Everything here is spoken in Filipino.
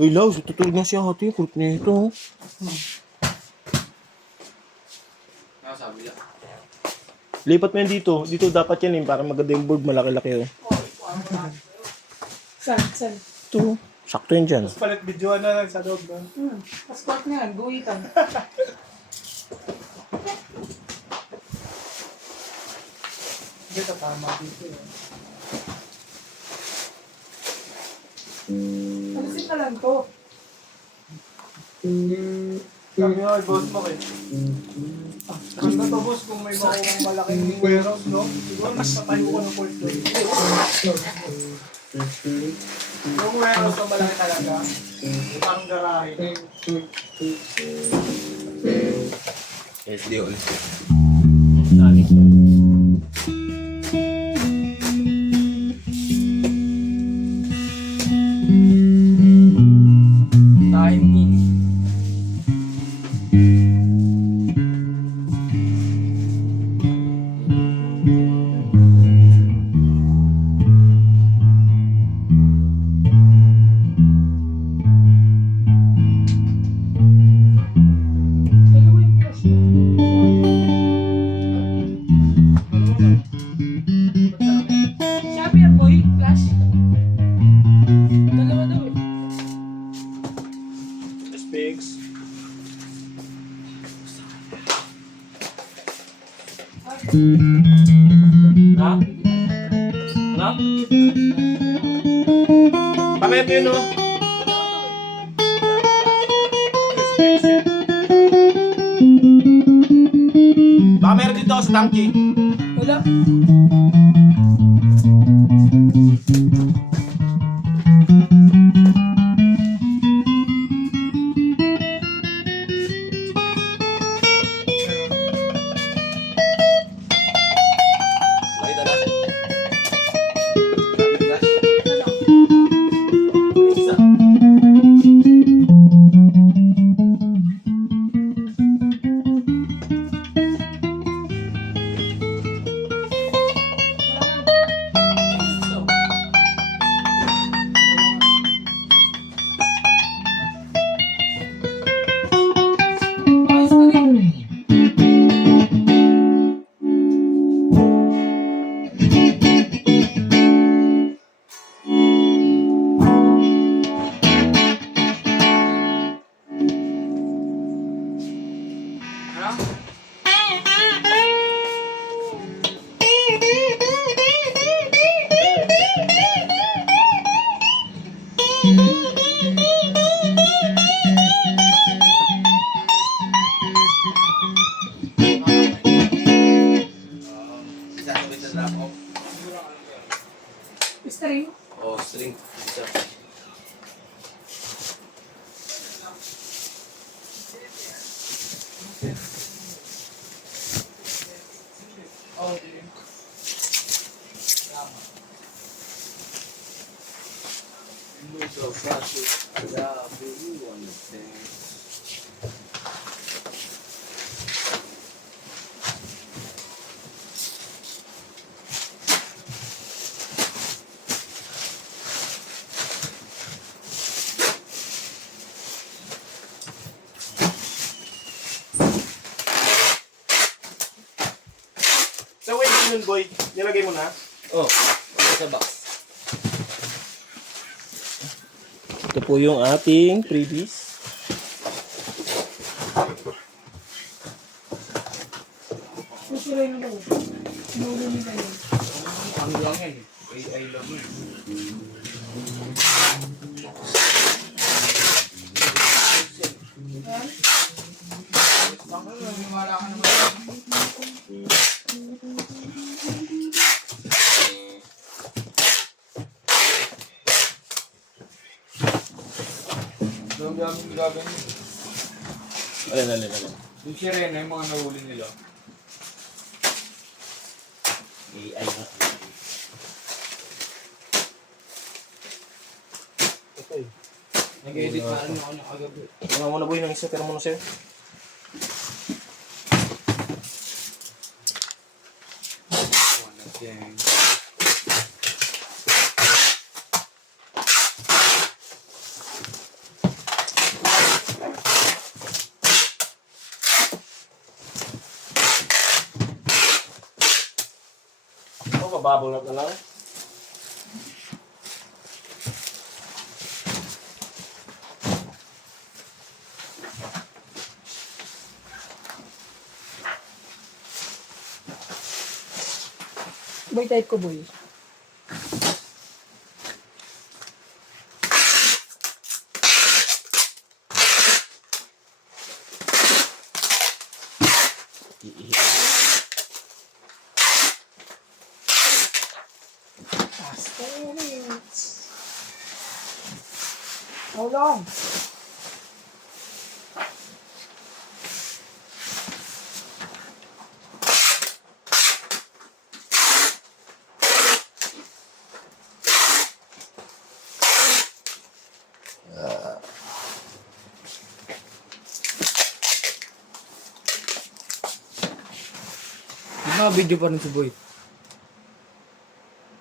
Uy, Laos, tutulog na si ate. Kulit na ito. Nakasabi lang. Lipat mo yan dito. Dito dapat yan eh. Para maganda yung board. Malaki-laki oh. Saan? Ito. Sakto yan dyan. Tapos palit videoan na lang sa loob doon. Passport nga, guhitan. Hindi ka tama dito eh. Alisin na lang to. Sabi nga kay boss mo eh. Tapos na to boss kung may makuha malaking warehouse, no? Siguro mas natayo ko ng port doon. Yung warehouse na malaki talaga, parang garahe. SD ulit. Timing. Sabi yan, boy, flash. Dalawa daw eh. Speaks. Ha? Ano? Pamaya ko yun oh. Baka meron dito ako sa tangki. Wala. Makita na. Isa. Ayos na rin. Sasawit na drop off. String. Oh, string. Isa. Sa wedding nun, boy, nilagay mo na? Oh, sa box. Ito po yung ating freebies. Susuloy na daw. Sinulo nila yun. Ano lang yan eh. AI lang yun. Ayan. Wala ka naman. Ang daming gaganyan. Alin. Yung sirena, yung mga nahuli nila. AI na. Okay. Nag-edit na ano ako ng kagabi. Mga muna boy ng isa, pero muna sa'yo. Gang. Pababunot na lang. Boy, type ko, boy. Last 10 minutes. How long? Yung mga video pa rin si Boy.